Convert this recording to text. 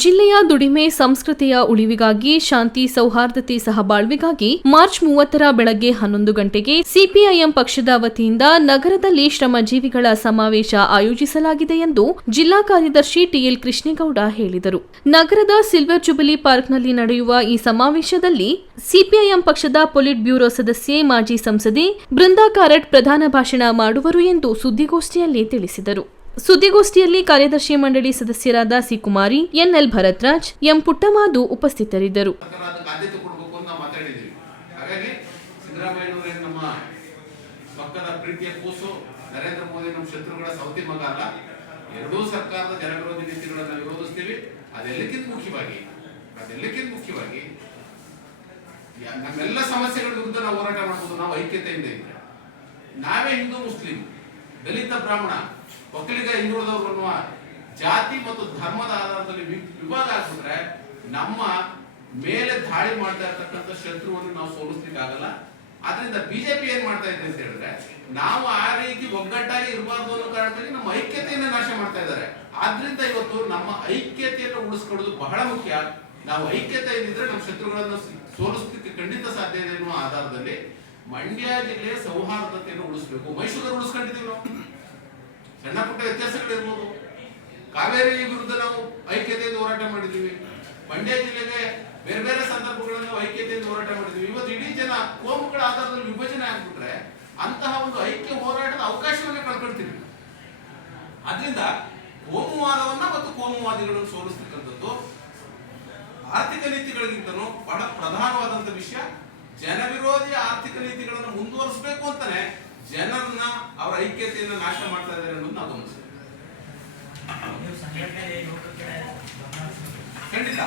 ಜಿಲ್ಲೆಯ ದುಡಿಮೆ ಸಂಸ್ಕೃತಿಯ ಉಳಿವಿಗಾಗಿ ಶಾಂತಿ ಸೌಹಾರ್ದತೆ ಸಹಬಾಳ್ವೆಗಾಗಿ ಮಾರ್ಚ್ ಮೂವತ್ತರ ಬೆಳಗ್ಗೆ ಹನ್ನೊಂದು ಗಂಟೆಗೆ ಸಿಪಿಐಎಂ ಪಕ್ಷದ ವತಿಯಿಂದ ನಗರದಲ್ಲಿ ಶ್ರಮಜೀವಿಗಳ ಸಮಾವೇಶ ಆಯೋಜಿಸಲಾಗಿದೆ ಎಂದು ಜಿಲ್ಲಾ ಕಾರ್ಯದರ್ಶಿ ಟಿಎಲ್ ಕೃಷ್ಣೇಗೌಡ ಹೇಳಿದರು. ನಗರದ ಸಿಲ್ವರ್ ಜುಬಿಲಿ ಪಾರ್ಕ್ನಲ್ಲಿ ನಡೆಯುವ ಈ ಸಮಾವೇಶದಲ್ಲಿ ಸಿಪಿಐಎಂ ಪಕ್ಷದ ಪೊಲಿಟ್ ಬ್ಯೂರೋ ಸದಸ್ಯೆ, ಮಾಜಿ ಸಂಸದೆ ಬೃಂದಾ ಕಾರಟ್ ಪ್ರಧಾನ ಭಾಷಣ ಮಾಡುವರು ಎಂದು ಸುದ್ದಿಗೋಷ್ಠಿಯಲ್ಲಿ ತಿಳಿಸಿದರು. ಸುದ್ದಿಗೋಷ್ಠಿಯಲ್ಲಿ ಕಾರ್ಯದರ್ಶಿ ಮಂಡಳಿ ಸದಸ್ಯರಾದ C Kumari NL Bharathraj, M Puttamadu ಉಪಸ್ಥಿತರಿದ್ದರು. ನರೇಂದ್ರ ಮೋದಿ ನಮ್ಮ ಶತ್ರುಗಳ ಸೌತಿ ಮಗ ಅಲ್ಲ. ಎರಡೂ ಸರ್ಕಾರದ ಜನವಿರೋಧಿ ನೀತಿಗಳನ್ನು ವಿರೋಧಿಸ್ತೀವಿ. ಅದೆಲ್ಲಕ್ಕಿಂತ ಮುಖ್ಯವಾಗಿ ಅದೆಲ್ಲಕ್ಕಿಂತ ಮುಖ್ಯವಾಗಿ ನಮ್ಮೆಲ್ಲ ಸಮಸ್ಯೆಗಳ ವಿರುದ್ಧ ನಾವು ಹೋರಾಟ ಮಾಡ್ಬೋದು, ನಾವು ಐಕ್ಯತೆಯಿಂದ ಇದ್ರೆ ನಾವೇ ಹಿಂದೂ ಮುಸ್ಲಿಂ ದಲಿತ ಬ್ರಾಹ್ಮಣ, ಒಕ್ಕಲಿಗ ಹಿಂದುಳಿದವರು ಅನ್ನುವ ಜಾತಿ ಮತ್ತು ಧರ್ಮದ ಆಧಾರದಲ್ಲಿ ವಿಭಾಗ ಆಗ್ಬಿಟ್ರೆ ನಮ್ಮ ಮೇಲೆ ದಾಳಿ ಮಾಡ್ತಾ ಇರ್ತಕ್ಕಂಥ ಶತ್ರುವನ್ನು ನಾವು ಸೋಲಿಸ್ಲಿಕ್ಕೆ ಆಗಲ್ಲ ಆದ್ರಿಂದ ಬಿಜೆಪಿ ಏನ್ ಮಾಡ್ತಾ ಇದೆ ಅಂತ ಹೇಳಿದ್ರೆ, ನಾವು ಆ ರೀತಿ ಒಗ್ಗಟ್ಟಾಗಿ ಇರಬಾರ್ದು ಅನ್ನೋ ಕಾರಣದಲ್ಲಿ ನಮ್ಮ ಐಕ್ಯತೆಯನ್ನು ನಾಶ ಮಾಡ್ತಾ ಇದ್ದಾರೆ. ಆದ್ರಿಂದ ಇವತ್ತು ನಮ್ಮ ಐಕ್ಯತೆಯನ್ನು ಉಳಿಸ್ಕೊಳ್ಳೋದು ಬಹಳ ಮುಖ್ಯ. ನಾವು ಐಕ್ಯತೆ ಇದ್ದಿದ್ರೆ ನಮ್ಮ ಶತ್ರುಗಳನ್ನು ಸೋಲಿಸ್ಲಿಕ್ಕೆ ಖಂಡಿತ ಸಾಧ್ಯ ಇದೆ ಎನ್ನುವ ಆಧಾರದಲ್ಲಿ ಮಂಡ್ಯ ಜಿಲ್ಲೆ ಸೌಹಾರ್ದತೆಯನ್ನು ಉಳಿಸ್ಬೇಕು. ಮೈಸೂರು ಉಳಿಸ್ಕೊಂಡಿದ್ದೀವಿ ನಾವು. ಸಣ್ಣ ಪುಟ್ಟ ವ್ಯತ್ಯಾಸಗಳಿರ್ಬೋದು. ಕಾವೇರಿ ವಿರುದ್ಧ ನಾವು ಐಕ್ಯತೆಯಿಂದ ಹೋರಾಟ ಮಾಡಿದ್ದೀವಿ. ಮಂಡ್ಯ ಜಿಲ್ಲೆಗೆ ಬೇರೆ ಬೇರೆ ಸಂದರ್ಭಗಳನ್ನು ಐಕ್ಯತೆಯಿಂದ ಹೋರಾಟ ಮಾಡಿದ್ದೀವಿ. ಇವತ್ತು ಇಡೀ ಜನ ಕೋಮುಗಳ ಆಧಾರದಲ್ಲಿ ವಿಭಜನೆ ಆಗ್ಬಿಟ್ರೆ ಅಂತಹ ಒಂದು ಐಕ್ಯ ಹೋರಾಟದ ಅವಕಾಶವನ್ನು ಕಳ್ಕೊಳ್ತೀವಿ. ಅದರಿಂದ ಕೋಮುವಾದವನ್ನ ಮತ್ತು ಕೋಮುವಾದಿಗಳನ್ನು ಸೋಲಿಸ್ತಕ್ಕಂಥದ್ದು ಆರ್ಥಿಕ ನೀತಿಗಳಿಗಿಂತನೂ ಬಹಳ ಪ್ರಧಾನವಾದಂತ ವಿಷಯ. ಜನವಿರೋಧಿ ಆರ್ಥಿಕ ನೀತಿಗಳನ್ನು ಮುಂದುವರಿಸಬೇಕು ಅಂತಾನೆ ಜನರನ್ನ ಅವರ ಐಕ್ಯತೆಯನ್ನು ನಾಶ ಮಾಡ್ತಾ ಇದ್ದಾರೆ ಅನ್ನೋದು ನಾವು ಗಮನಿಸ್ತೇವೆ. ಖಂಡಿತ.